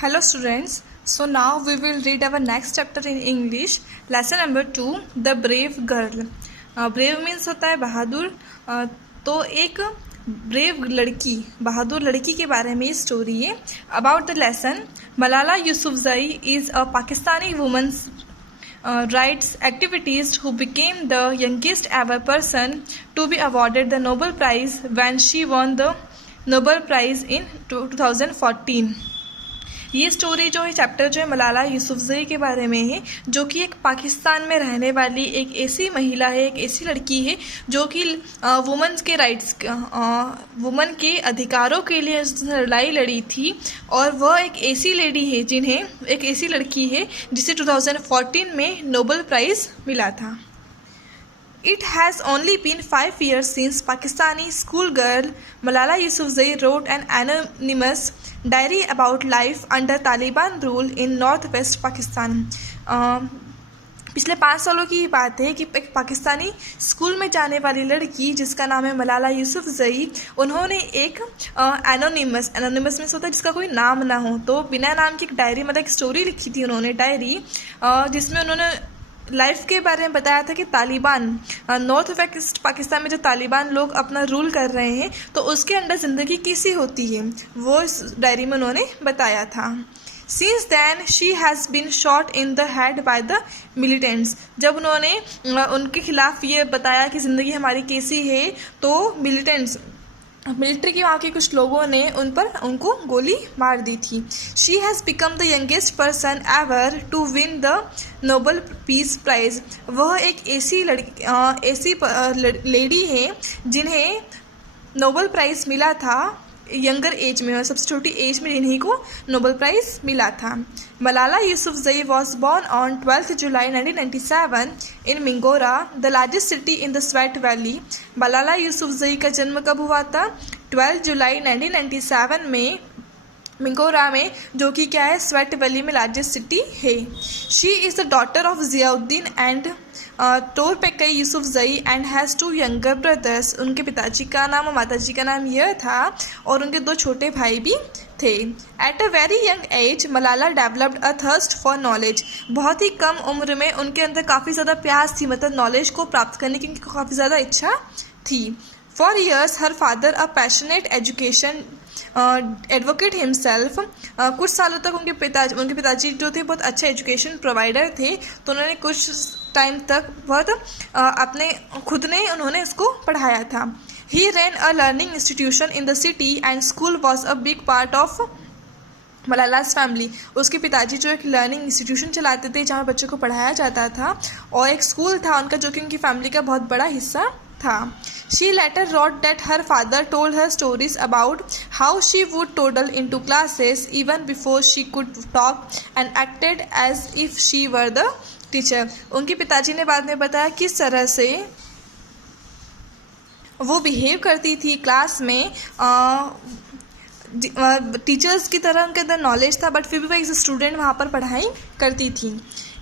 Hello students, so now we will read our next chapter in English, lesson number 2, The Brave Girl. Brave means होता है बहादुर. तो एक brave लड़की, बहादुर लड़की के बारे में स्टोरी है. About the lesson, Malala Yousafzai is a Pakistani women's rights activist who became the youngest ever person to be awarded the Nobel Prize when she won the Nobel Prize in 2014. ये स्टोरी जो है, चैप्टर जो है मलाला यूसुफजई के बारे में है, जो कि एक पाकिस्तान में रहने वाली एक ऐसी महिला है, एक ऐसी लड़की है जो कि वुमेन्स के राइट्स, वुमेन के अधिकारों के लिए लड़ाई लड़ी थी. और वह एक ऐसी लेडी है एक ऐसी लड़की है जिसे 2014 में नोबेल प्राइज़ मिला था. It has only been 5 years since Pakistani schoolgirl Malala Yousafzai wrote an anonymous diary about life under Taliban rule in northwest Pakistan. पिछले 5 सालों की बात है कि एक पाकिस्तानी स्कूल में जाने वाली लड़की जिसका नाम है मलाला यूसुफजई, उन्होंने एक एनोनिमस मीन्स होता है जिसका कोई नाम ना हो, तो बिना नाम की एक डायरी, मतलब एक स्टोरी लिखी थी उन्होंने, डायरी, जिसमें उन्होंने लाइफ के बारे में बताया था कि तालिबान, नॉर्थ वेस्ट पाकिस्तान में जो तालिबान लोग अपना रूल कर रहे हैं, तो उसके अंदर ज़िंदगी कैसी होती है वो इस डायरी में उन्होंने बताया था. Since then she has been shot in the head by the militants. जब उन्होंने उनके खिलाफ ये बताया कि ज़िंदगी हमारी कैसी है, तो मिलिट्री के वहाँ के कुछ लोगों ने उनको गोली मार दी थी. She has become the youngest person ever to win the Nobel peace prize. वह एक ऐसी लेडी है जिन्हें नोबल प्राइज़ मिला था यंगर एज में, और सबसे छोटी एज में इन्हीं को नोबेल प्राइज़ मिला था. Malala Yousafzai was born on 12 July 1997 in Mingora, the largest city in the sweat valley. Malala Yousafzai का जन्म कब हुआ था? 12 जुलाई 1997 में मिंगोरा में, जो कि क्या है, स्वेट वैली में लार्जेस्ट सिटी है. She is the daughter of Ziauddin and Toorpekai Yousafzai and has 2 younger brothers. उनके पिताजी का नाम और माताजी का नाम यह था, और उनके 2 छोटे भाई भी थे. At a very young age Malala developed a thirst for knowledge. बहुत ही कम उम्र में उनके अंदर काफ़ी ज़्यादा प्यास थी, मतलब नॉलेज को प्राप्त करने की उनकी काफ़ी ज़्यादा इच्छा थी. For years her father a passionate education advocate himself. कुछ सालों तक उनके पिताजी जो थे बहुत अच्छे एजुकेशन प्रोवाइडर थे, तो उन्होंने कुछ टाइम तक बहुत उन्होंने उसको पढ़ाया था. He ran a learning institution in the city and school was a big part of Malala's family. उसके पिताजी जो एक लर्निंग इंस्टीट्यूशन चलाते थे जहाँ बच्चों को पढ़ाया जाता था, और एक स्कूल था उनका जो कि उनकी फैमिली का बहुत बड़ा हिस्सा था. She later wrote that her father told her stories about how she would toddle into classes even before she could talk and acted as if she were the teacher. उनके पिताजी ने बाद में बताया किस तरह से वो बिहेव करती थी क्लास में, टीचर्स की तरह उनके अंदर नॉलेज था, बट फिर भी वो एक स्टूडेंट वहाँ पर पढ़ाई करती थी.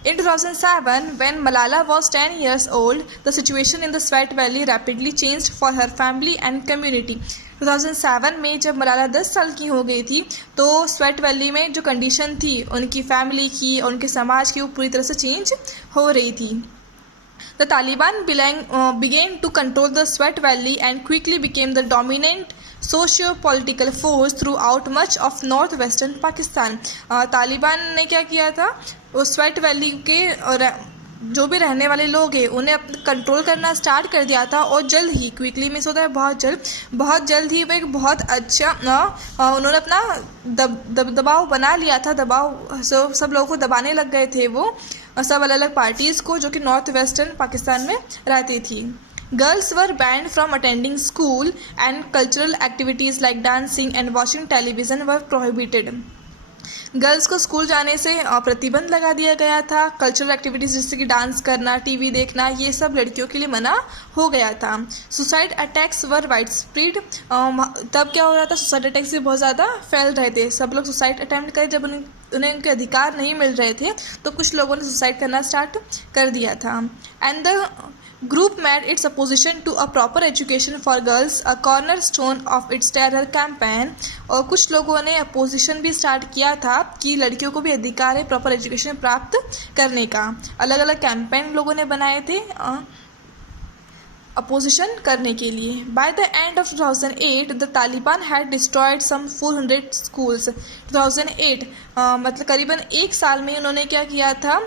In 2007, when Malala was 10 years old, the situation in the Swat Valley rapidly changed for her family and community. 2007 में जब मलाला 10 साल की हो गई थी, तो स्वेट वैली में जो कंडीशन थी उनकी फैमिली की और उनके समाज की, वो पूरी तरह से चेंज हो रही थी. The Taliban began to control the Swat Valley and quickly became the dominant socio-political force throughout much of northwestern Pakistan. Taliban ने क्या किया था, वो स्वेट वैली के और जो भी रहने वाले लोग हैं उन्हें अपने कंट्रोल करना स्टार्ट कर दिया था, और जल्द ही, क्विकली मीन्स होता है बहुत जल्द ही वो एक बहुत अच्छा उन्होंने अपना दबाव बना लिया था. सब लोगों को दबाने लग गए थे वो, सब अलग अलग पार्टीज़ को जो कि नॉर्थ वेस्टर्न पाकिस्तान में रहती थी. Girls were banned from attending school and cultural activities like dancing and watching television were prohibited. Girls को स्कूल जाने से प्रतिबंध लगा दिया गया था. कल्चरल एक्टिविटीज़ जैसे कि डांस करना, टीवी देखना, ये सब लड़कियों के लिए मना हो गया था. सुसाइड अटैक्स वर वाइड स्प्रेड. तब क्या हो रहा था, सुसाइड अटैक्स भी बहुत ज़्यादा फैल रहे थे. सब लोग सुसाइड अटैम्प्ट करें जब उन्हें उनके अधिकार नहीं मिल रहे थे, तो कुछ लोगों ने सुसाइड करना स्टार्ट कर दिया था. And the Group made its opposition to a proper education for girls a cornerstone of its terror campaign। और कुछ लोगों ने अपोजिशन भी स्टार्ट किया था कि लड़कियों को भी अधिकार है प्रॉपर एजुकेशन प्राप्त करने का। अलग अलग कैंपेन लोगों ने बनाए थे अपोजिशन करने के लिए। By the end of 2008 the Taliban had destroyed some 400 schools. 2008 मतलब करीबन एक साल में उन्होंने क्या किया था,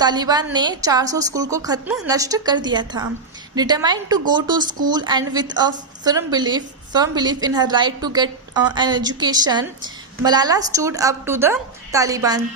तालिबान ने 400 स्कूल को खत्म नष्ट कर दिया था। Determined to go to school and with a firm belief in her right to get an education, Malala stood up to the Taliban.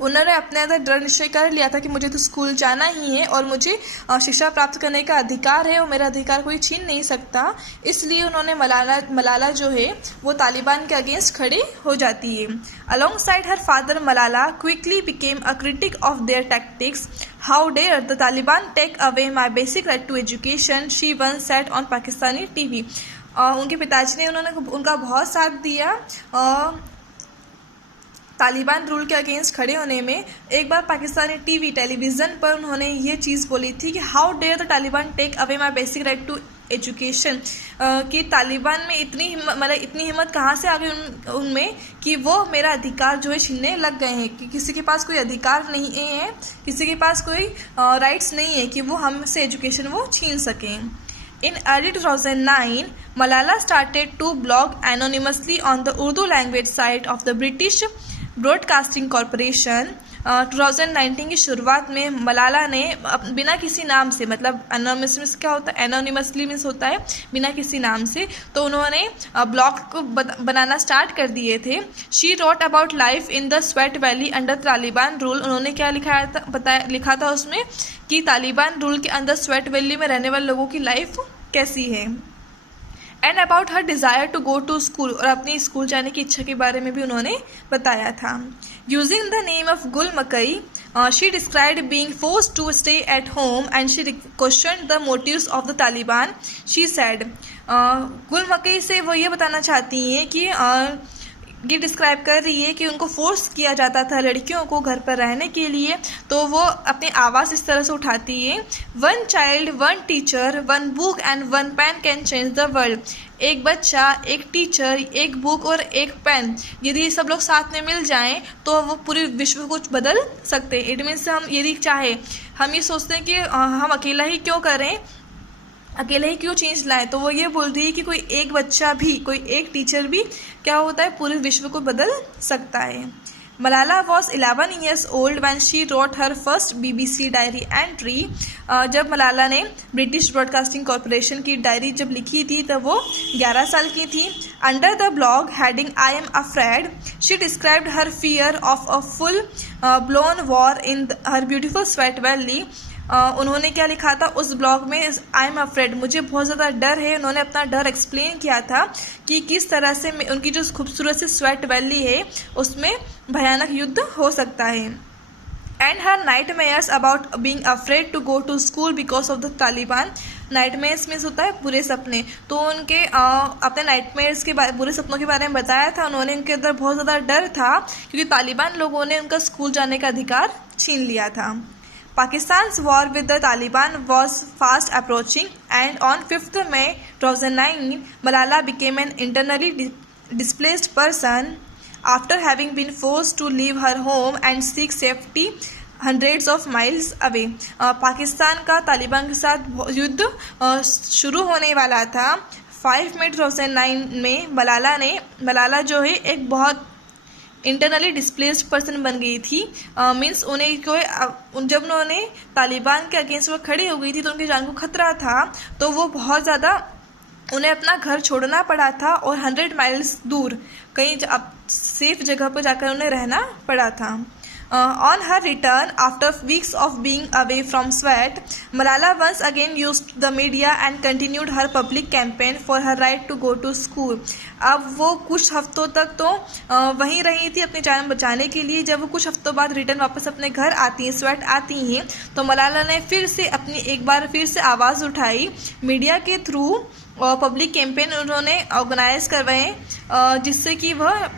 उन्होंने अपने अंदर दृढ़ निश्चय कर लिया था कि मुझे तो स्कूल जाना ही है और मुझे शिक्षा प्राप्त करने का अधिकार है और मेरा अधिकार कोई छीन नहीं सकता। इसलिए उन्होंने मलाला जो है वो तालिबान के अगेंस्ट खड़े हो जाती है। Alongside her father Malala quickly became a critic of their tactics. How dare the Taliban take away my basic right to education, she once said on Pakistani TV. उनके पिताजी ने उनका बहुत साथ दिया तालिबान रूल के अगेंस्ट खड़े होने में। एक बार पाकिस्तानी टेलीविज़न पर उन्होंने ये चीज़ बोली थी कि how dare the Taliban take away my basic right to education, कि तालिबान में इतनी हिम्मत कहाँ से आ गई उनमें कि वो मेरा अधिकार जो है छीनने लग गए हैं, कि किसी के पास कोई अधिकार नहीं है, किसी के पास कोई राइट्स नहीं है कि वो हमसे एजुकेशन वो छीन सकें। In early 2009, Malala started to blog anonymously on the Urdu language site of the British broadcasting corporation. 2019 की शुरुआत में मलाला ने बिना किसी नाम से, मतलब एनोनिमस क्या होता है, एनोनिमसली मीन्स होता है बिना किसी नाम से, तो उन्होंने ब्लॉग को बनाना स्टार्ट कर दिए थे। She wrote about life in the sweat valley under Taliban rule. उन्होंने क्या लिखा था उसमें कि तालिबान रूल के अंदर स्वेट वैली में रहने वाले लोगों की लाइफ कैसी है। And about her desire to go to school, और अपनी स्कूल जाने की इच्छा के बारे में भी उन्होंने बताया था। Using the name of Gul Makai, she described being forced to stay at home and she question the motives of the Taliban. She said, Gul Makai से वो ये बताना चाहती हैं कि ये डिस्क्राइब कर रही है कि उनको फोर्स किया जाता था लड़कियों को घर पर रहने के लिए, तो वो अपनी आवाज़ इस तरह से उठाती है, one child one teacher one book and one pen can change the world. एक बच्चा, एक टीचर, एक बुक और एक पेन, यदि सब लोग साथ में मिल जाएं तो वो पूरे विश्व को बदल सकते हैं। इट मीन्स हम यदि चाहे, हम ये सोचते हैं कि हम अकेला ही क्यों करें, अकेले ही क्यों चेंज लाए, तो वो ये बोल रही है कि कोई एक बच्चा भी, कोई एक टीचर भी क्या होता है, पूरे विश्व को बदल सकता है। Malala was 11 years old when she wrote her first BBC diary entry. जब मलाला ने ब्रिटिश ब्रॉडकास्टिंग कॉरपोरेशन की डायरी जब लिखी थी तब वो 11 साल की थी। Under the blog heading I am afraid, she described her fear of a full blown war in her beautiful sweat valley. उन्होंने क्या लिखा था उस ब्लॉग में, आई एम अफ्रेड, मुझे बहुत ज़्यादा डर है। उन्होंने अपना डर एक्सप्लेन किया था कि किस तरह से उनकी जो खूबसूरत सी स्वेट वैली है उसमें भयानक युद्ध हो सकता है। And her nightmares about being afraid to go to school because of the Taliban. Nightmares means होता है बुरे सपने, तो उनके अपने नाइट मेयर्स के बुरे सपनों के बारे में बताया था उन्होंने। उनके अंदर बहुत ज़्यादा डर था क्योंकि तालिबान लोगों ने उनका स्कूल जाने का अधिकार छीन लिया था। Pakistan's war with the Taliban was fast approaching, and on 5th May 2009, Malala became an internally displaced person after having been forced to leave her home and seek safety hundreds of miles away. Pakistan का तालिबान के साथ युद्ध शुरू होने वाला था। 5 मई 2009 में मलाला जो है एक बहुत इंटरनली डिस्प्लेस्ड पर्सन बन गई थी। मीन्स उन्हें जब उन्होंने तालिबान के अगेंस्ट वो खड़ी हो गई थी तो उनकी जान को खतरा था, तो वो बहुत ज़्यादा उन्हें अपना घर छोड़ना पड़ा था और 100 माइल्स दूर कहीं सेफ जगह पर जाकर उन्हें रहना पड़ा था। On her return after weeks of being away from Swat, Malala once again used the media and continued her public campaign for her right to go to school. अब वो कुछ हफ्तों तक तो वहीं रही थी अपनी जान बचाने के लिए। जब वो कुछ हफ्तों बाद रिटर्न वापस अपने घर आती हैं, स्वेट आती हैं, तो मलाला ने एक बार फिर से आवाज़ उठाई मीडिया के थ्रू और पब्लिक कैंपेन उन्होंने ऑर्गेनाइज करवाए, जिससे कि वह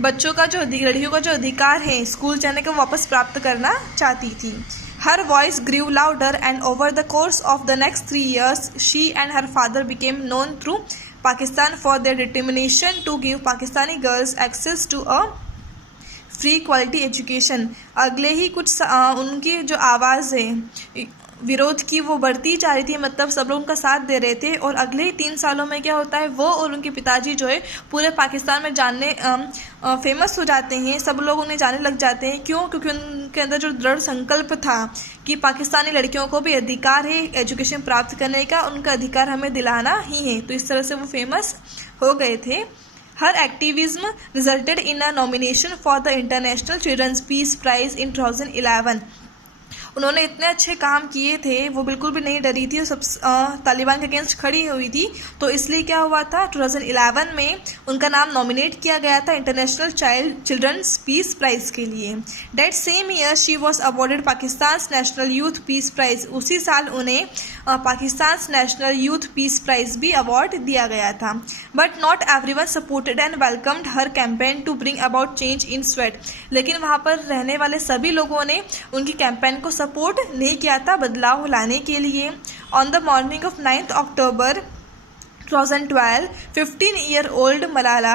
बच्चों का लड़कियों का जो अधिकार है स्कूल जाने का वापस प्राप्त करना चाहती थी। Her voice grew louder, and over the course of the next 3 years, she and her father became known through Pakistan for their determination to give Pakistani girls access to a free quality education. अगले ही कुछ उनकी जो आवाज़ है विरोध की वो बढ़ती जा रही थी, मतलब सब लोग उनका साथ दे रहे थे। और अगले ही 3 सालों में क्या होता है, वो और उनके पिताजी जो है पूरे पाकिस्तान में जानने फेमस हो जाते हैं, सब लोग उन्हें जानने लग जाते हैं। क्यों? क्योंकि उनके अंदर जो दृढ़ संकल्प था कि पाकिस्तानी लड़कियों को भी अधिकार है एजुकेशन प्राप्त करने का, उनका अधिकार हमें दिलाना ही है। तो इस तरह से वो फेमस हो गए थे। Her activism resulted in a nomination for the International Children's Peace Prize in 2011. उन्होंने इतने अच्छे काम किए थे, वो बिल्कुल भी नहीं डरी थी, सब तालिबान के अगेंस्ट खड़ी हुई थी। तो इसलिए क्या हुआ था, 2011 में उनका नाम नॉमिनेट किया गया था इंटरनेशनल चिल्ड्रंस पीस प्राइज़ के लिए। That same year she was awarded Pakistan national youth peace prize. उसी साल उन्हें Pakistan national youth peace prize भी अवार्ड दिया गया था। But not everyone supported and welcomed her campaign to bring about change in Swat. लेकिन वहाँ पर रहने वाले सभी लोगों ने उनकी कैंपेन को सपोर्ट नहीं किया था बदलाव लाने के लिए। On the morning of 9 October 2012, 15-year-old Malala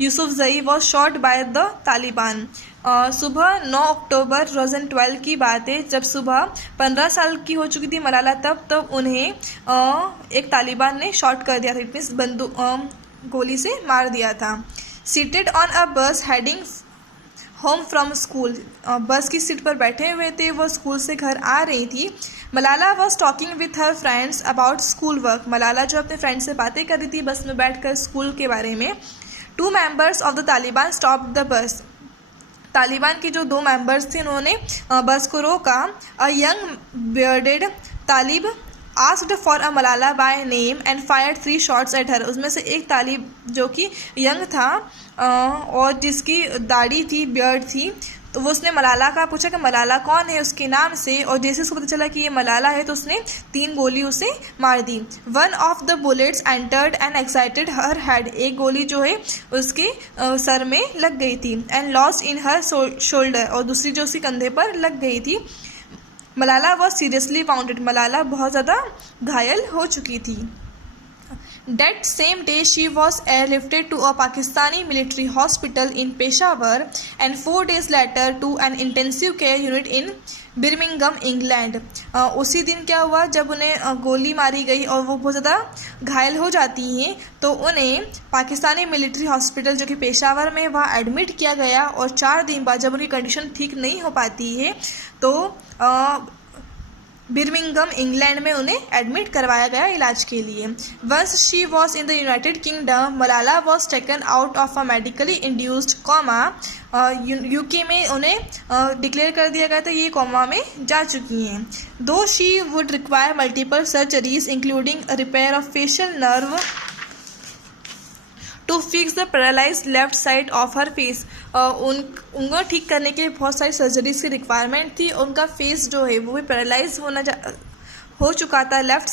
Yousafzai was shot by the Taliban. सुबह 9 अक्टूबर 2012 की बात है, जब सुबह 15 साल की हो चुकी थी मलाला, तब उन्हें एक तालिबान ने शॉट कर दिया था, इट मीन्स गोली से मार दिया था। सीटेड ऑन अ बस हेडिंग होम फ्रॉम स्कूल, बस की सीट पर बैठे हुए थे, वो स्कूल से घर आ रही थी। Malala was talking with her friends about school work. Malala जो अपने फ्रेंड से बातें कर रही थी बस में बैठकर स्कूल के बारे में। 2 members of the Taliban stop the bus. Taliban के जो 2 मेंबर्स थे उन्होंने बस को रोका। A young bearded Talib asked for a Malala by name and fired 3 shots at her. उसमें से एक तालिब जो कि यंग था और जिसकी दाढ़ी थी, बियर्ड थी, तो वो उसने मलाला का पूछा कि मलाला कौन है उसके नाम से, और जैसे उसको पता चला कि ये मलाला है तो उसने 3 गोली उसे मार दी। 1 of the bullets entered and excited her head। एक गोली जो है उसके सर में लग गई थी। And lost in her shoulder, और दूसरी जो उसके कंधे पर लग गई थी। Malala was seriously bounded. Malala बहुत ज़्यादा घायल हो चुकी थी। That same day, she was airlifted to a Pakistani military hospital in Peshawar and 4 days later to an intensive care unit in Birmingham, England. उसी दिन क्या हुआ, जब उन्हें गोली मारी गई और वो बहुत ज़्यादा घायल हो जाती हैं, तो उन्हें पाकिस्तानी मिलिट्री हॉस्पिटल जो कि पेशावर में, वहाँ एडमिट किया गया। और 4 दिन बाद जब उनकी कंडीशन ठीक नहीं हो पाती है तो बिर्मिंगम, इंग्लैंड में उन्हें एडमिट करवाया गया इलाज के लिए। Once she was in the United Kingdom, Malala was taken out of a medically induced coma. UK में उन्हें डिक्लेयर कर दिया गया था ये कोमा में जा चुकी हैं। Though she would require multiple surgeries including repair of facial nerve to fix the paralyse left side of her face. उनको ठीक करने के लिए बहुत सारी सर्जरीज की रिक्वायरमेंट थी। उनका फेस जो है वो भी पैरालाइज हो चुका था लेफ्ट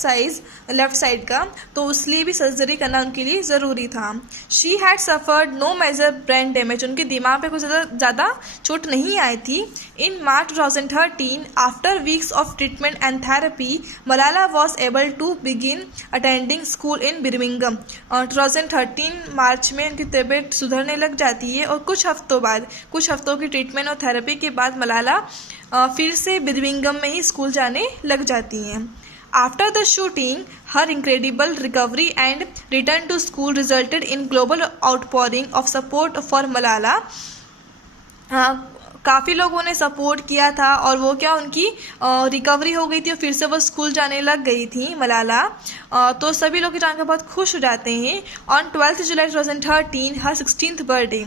साइड का, तो उसलिए भी सर्जरी करना उनके लिए ज़रूरी था। She had suffered no major brain damage. उनके दिमाग पे कुछ ज़्यादा चोट नहीं आई थी। In March 2013, after weeks of treatment and therapy, Malala was able to begin attending school in Birmingham. 2013 मार्च में उनकी तबीयत सुधरने लग जाती है और कुछ हफ्तों की ट्रीटमेंट और थेरेपी के बाद मलाला फिर से बिर्मिंगम में ही स्कूल जाने लग जाती हैं। After the shooting, her incredible recovery and return to school resulted in global outpouring of support for Malala. काफ़ी लोगों ने सपोर्ट किया था और वो क्या, उनकी रिकवरी हो गई थी और फिर से वो स्कूल जाने लग गई थी मलाला। तो सभी लोग जानकर बहुत खुश हो जाते हैं। On 12 July 2013, her 16th birthday,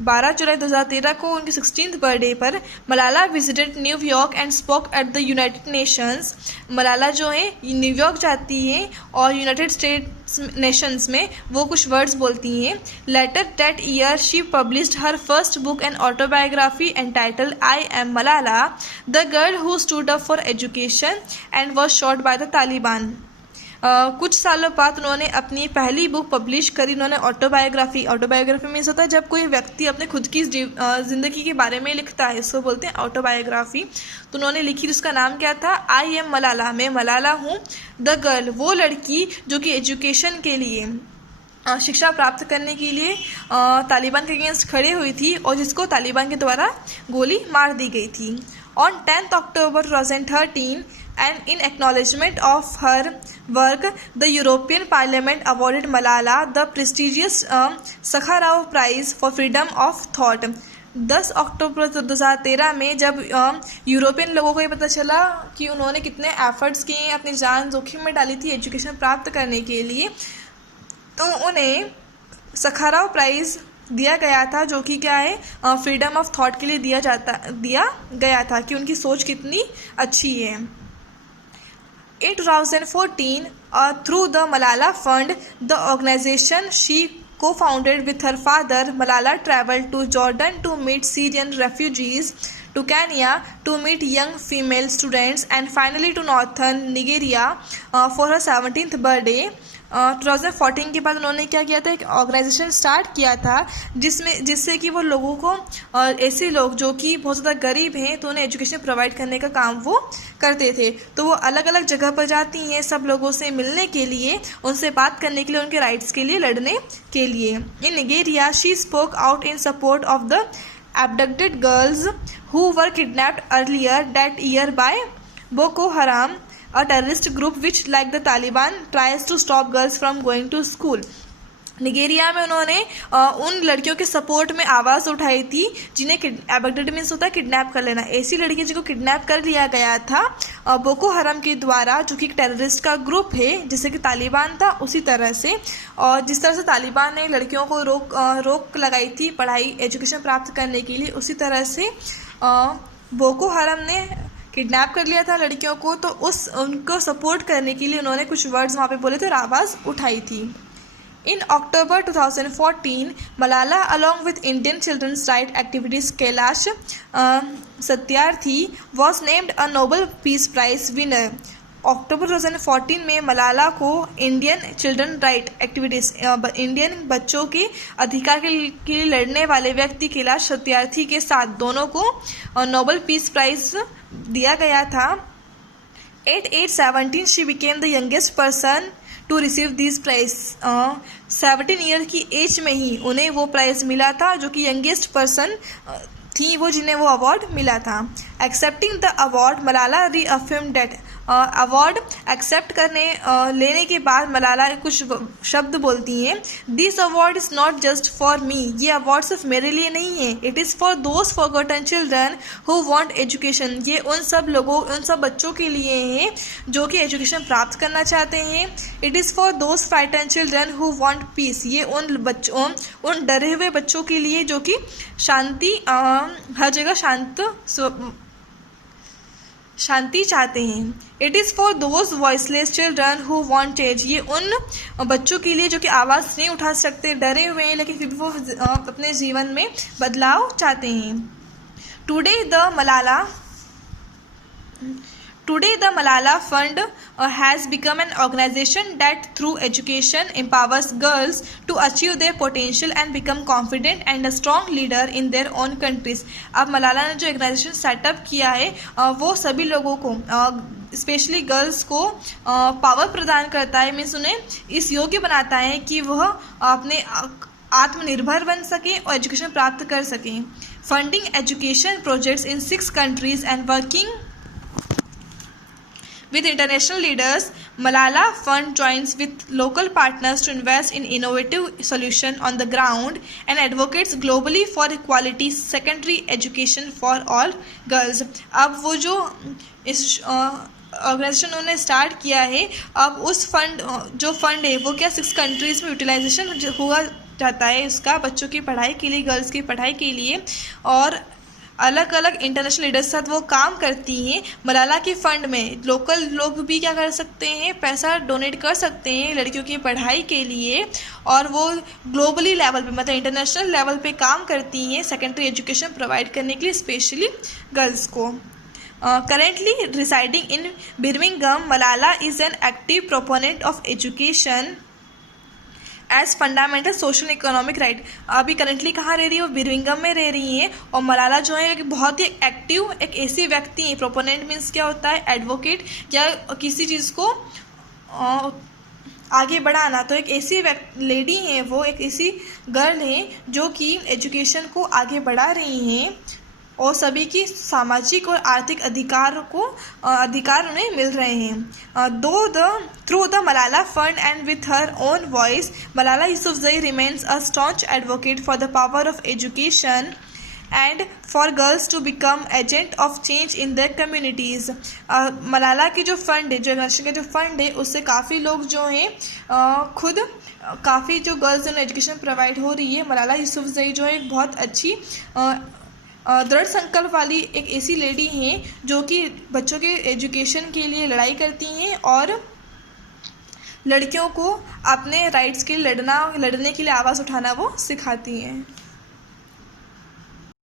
12 जुलाई 2013 को उनकी 16th बर्थडे पर Malala visited New York and spoke at the United Nations. Malala जो है न्यूयॉर्क जाती हैं और यूनाइटेड स्टेट्स नेशंस में वो कुछ वर्ड्स बोलती हैं। Later that year she published her first book and autobiography entitled I am Malala, the girl who stood up for education and was shot by the Taliban. कुछ सालों बाद उन्होंने अपनी पहली बुक पब्लिश करी। उन्होंने ऑटोबायोग्राफी मीन्स होता है जब कोई व्यक्ति अपने खुद की ज़िंदगी के बारे में लिखता है, इसको बोलते हैं ऑटोबायोग्राफी। तो उन्होंने लिखी, उसका नाम क्या था? आई एम मलाला, मैं मलाला हूँ। द गर्ल, वो लड़की जो कि एजुकेशन के लिए, शिक्षा प्राप्त करने के लिए तालिबान के अगेंस्ट खड़े हुई थी और जिसको तालिबान के द्वारा गोली मार दी गई थी। On 10 October 2013 and in acknowledgement of her work, the European Parliament awarded Malala the prestigious Sakharov Prize for Freedom of Thought। 10 अक्टूबर 2013 में जब यूरोपियन लोगों को ये पता चला कि उन्होंने कितने एफर्ट्स किए, अपनी जान जोखिम में डाली थी एजुकेशन प्राप्त करने के लिए, तो उन्हें सखाराव प्राइज़ दिया गया था, जो कि क्या है, फ्रीडम ऑफ थॉट के लिए दिया गया था कि उनकी सोच कितनी अच्छी है। In 2014, through the Malala Fund, the organization she co-founded with her father, Malala traveled to Jordan to meet Syrian refugees, to Kenya to meet young female students, and finally to northern Nigeria for her 17th birthday। 2014 के बाद उन्होंने क्या किया था, एक organisation start किया था जिससे कि वो लोगों को, ऐसे लोग जो कि बहुत ज़्यादा गरीब हैं, तो उन्हें एजुकेशन प्रोवाइड करने का काम वो करते थे। तो वो अलग अलग जगह पर जाती हैं सब लोगों से मिलने के लिए, उनसे बात करने के लिए, उनके राइट्स के लिए लड़ने के लिए। In Nigeria she spoke out in support of the abducted girls who were kidnapped earlier that year by Boko Haram, a terrorist group which, like the Taliban, tries to stop girls from going to school। निगेरिया में उन्होंने उन लड़कियों के support में आवाज़ उठाई थी जिन्हें एबडक्टेड मीन्स होता है किडनैप कर लेना, ऐसी लड़की जिनको किडनैप कर लिया गया था बोको हरम के द्वारा, जो कि एक टेररिस्ट का ग्रुप है जैसे कि तालिबान था उसी तरह से। और जिस तरह से तालिबान ने लड़कियों को रोक लगाई थी पढ़ाई एजुकेशन प्राप्त करने के लिए, उसी तरह से बोको हरम ने किडनैप कर लिया था लड़कियों को, तो उनको सपोर्ट करने के लिए उन्होंने कुछ वर्ड्स वहाँ पे बोले थे और आवाज़ उठाई थी। In October 2014, Malala, along with Indian children's rights activist Kailash Satyarthi, was named a Nobel Peace Prize winner। अक्टूबर 2014 में मलाला को Indian children right activities, Indian बच्चों के अधिकार के लिए लड़ने वाले व्यक्ति कैलाश सत्यार्थी के साथ दोनों को नोबेल पीस प्राइज दिया गया था। At age 17 she became the youngest person to receive this prize. 17 year की एज में ही उन्हें वो प्राइज़ मिला था, जो कि यंगेस्ट पर्सन थी वो जिन्हें वो अवार्ड मिला था। Accepting the award Malala reaffirmed that, award accept लेने के बाद मलाला कुछ शब्द बोलती हैं, this award is not just for me, ये अवार्ड सिर्फ मेरे लिए नहीं है, it is for those forgotten children who want education, ये उन सब बच्चों के लिए है जो कि एजुकेशन प्राप्त करना चाहते हैं। It is for those frighten children who want piece, ये उन डरे हुए बच्चों के लिए जो कि शांति, हर जगह शांति चाहते हैं। It is for those voiceless children who want change, ये उन बच्चों के लिए जो कि आवाज़ नहीं उठा सकते, डरे हुए हैं, लेकिन फिर भी वो अपने जीवन में बदलाव चाहते हैं। Today, the Malala Fund has become an organization that, through education, empowers girls to achieve their potential and become confident and a strong leader in their own countries। अब मलाला ने जो ऑर्गेनाइजेशन सेटअप किया है वो सभी लोगों को, स्पेशली गर्ल्स को पावर प्रदान करता है, मीन्स उन्हें इस योग्य बनाता है कि वह अपने आत्मनिर्भर बन सकें और एजुकेशन प्राप्त कर सकें। Funding education projects in 6 countries and working with international leaders, Malala Fund joins with local partners to invest in innovative solutions on the ground and advocates globally for equality secondary education for all girls। अब वो जो इस organisation उन्होंने start किया है, अब उस fund है वो क्या 6 countries में यूटिलाइजेशन हुआ जाता है उसका, बच्चों की पढ़ाई के लिए, गर्ल्स की पढ़ाई के लिए, और अलग अलग इंटरनेशनल लीडर्स के साथ वो काम करती हैं। मलाला के फंड में लोकल लोग भी क्या कर सकते हैं, पैसा डोनेट कर सकते हैं लड़कियों की पढ़ाई के लिए, और वो ग्लोबली लेवल पे, मतलब इंटरनेशनल लेवल पे काम करती हैं सेकेंडरी एजुकेशन प्रोवाइड करने के लिए, स्पेशली गर्ल्स को। Currently residing in Birmingham, Malala is an active proponent of education as fundamental social economic right. अभी करंटली कहाँ रह रही है, वो बिर्मिंगम में रह रही हैं, और मलाला जो है एक बहुत ही एक्टिव एक ऐसी व्यक्ति है। प्रोपोनेंट मीन्स क्या होता है, एडवोकेट या किसी चीज़ को आगे बढ़ाना। तो एक ऐसी लेडी हैं, वो एक ऐसी गर्ल हैं जो कि एजुकेशन को आगे बढ़ा रही हैं और सभी की सामाजिक और आर्थिक अधिकार उन्हें मिल रहे हैं। Through the Malala fund and with her own voice, Malala Yousafzai remains a staunch advocate for the power of education and for girls to become agent of change in their communities. Malala की जो फंड है, जो नेशनल का जो फंड है, उससे काफ़ी लोग जो हैं खुद काफ़ी जो गर्ल्स उन्हें एजुकेशन प्रोवाइड हो रही है। मलाला यूसुफजई जो है एक बहुत अच्छी दृढ़ संकल्प वाली एक ऐसी लेडी हैं जो कि बच्चों के एजुकेशन के लिए लड़ाई करती हैं और लड़कियों को अपने राइट्स के लिए लड़ने के लिए आवाज़ उठाना वो सिखाती हैं।